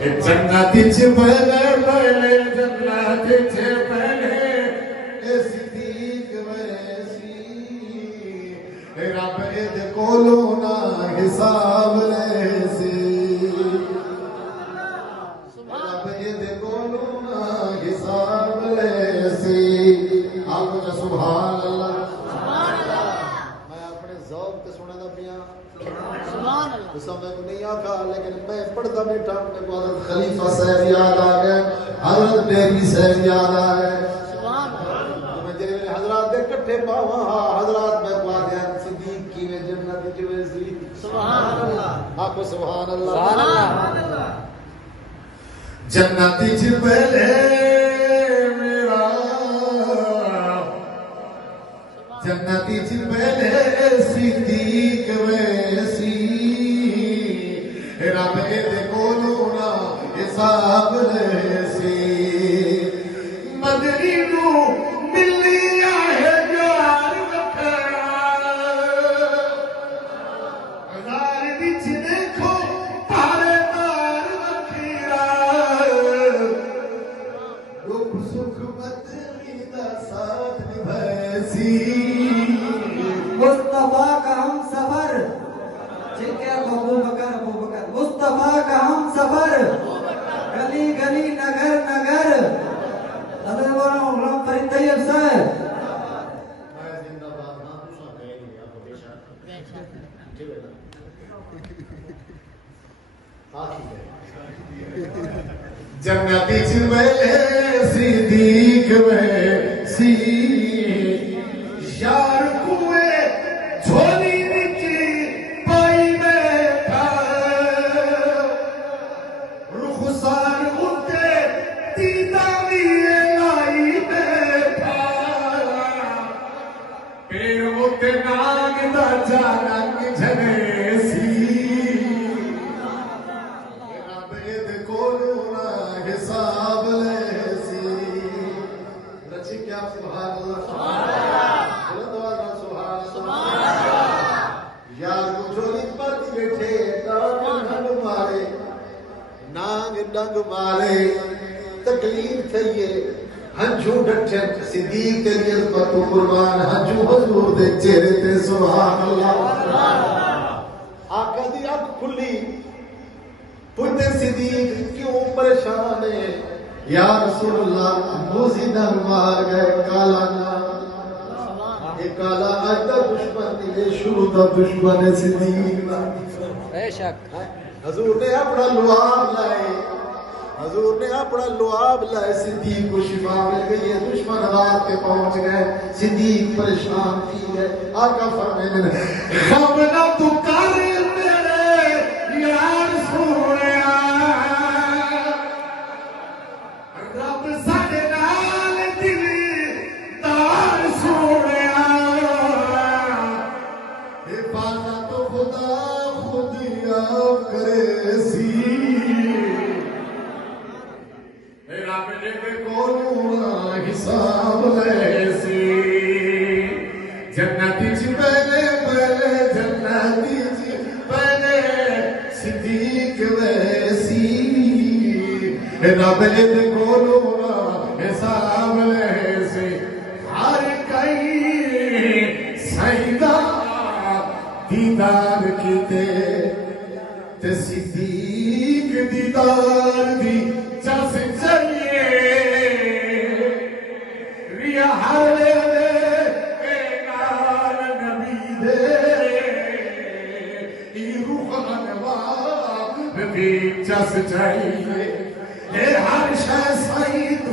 جنت چ پہلے پہلے جنت چ پہلے صدیق ویسی رب اد کولو نہ حساب لے سی رب اد کولو نہ حساب لے سی آپ کا سبحان اللہ میں اپنے ذوق تے سنے دا پیا میں کو نہیں آکھا لیکن میں پڑھتا بیٹھا میرے کو حضرت خلیفہ صاحب یاد آ گئے حضرت ڈیری صاحب یاد آ گئے میں جڑے میرے حضرات دے کٹھے پاواں حضرات میں کو آدھے صدیق کی میں جنت وچ ویسی سبحان اللہ آکھو سبحان اللہ سبحان اللہ جنت وچ پہلے میرا جنت وچ پہلے صدیق ویسی رب دے کولو نہ حساب لے سی مدنی نو ملی ہے یار وکھرا ہزار وچ دیکھو پارے دار وکھرا دکھ سکھ مدنی دا ساتھ نبھائے سی مصطفیٰ کا ہم سفر ابو بکر مصطفیٰ کا ہم سفر گلی گلی نگر نگر حضرت مولانا فرید طیب صاحب جنت وچ پہلے صدیق ویسی یار کوئے جھولی وچ پائی بیٹھا رخسار اتے دیدہ بھی لائی بیٹھا پیر اتے ناگ دا جانک جھنے سی رب اد کولو نہ حساب لے سی رچی کیا سبحان اللہ نانگ ڈنگ مارے تکلیف تھئیے ہنجو ڈٹھن صدیق کے لیے پتو قربان ہنجو حضور دے چہرے تے سبحان اللہ آقا دی اکھ کھلی پوچھتے صدیق کیوں پریشان ہے یا رسول اللہ موزی نہ مار گئے کالا نہ یہ کالا آج دا دشمن نہیں یہ شروع دا دشمن ہے صدیق بے شک حضور نے اپنا لعاب لائے حضور نے اپنا لعاب لائے صدیق کو شفا مل گئی ہے دشمن رات کے پہنچ گئے صدیق پریشان تھی گئے آقا فرمانے نے غم نہ تو کر میرے یار سویا رب ساڈے نال دل دار سویا حفاظت خدا کرے سی رب دے کولو نہ حساب لے سی جنت وچ پہلے پہلے جنت وچ پہلے صدیق ویسی رب دے کولو نہ حساب لے سی ہر کئی سیدہ دیدار کیتے تے صدیق دیدار دی چس چلیے ریا حالے دے نال نبی دے ای روح انوار بھی چس چلیے اے ہر شے سعید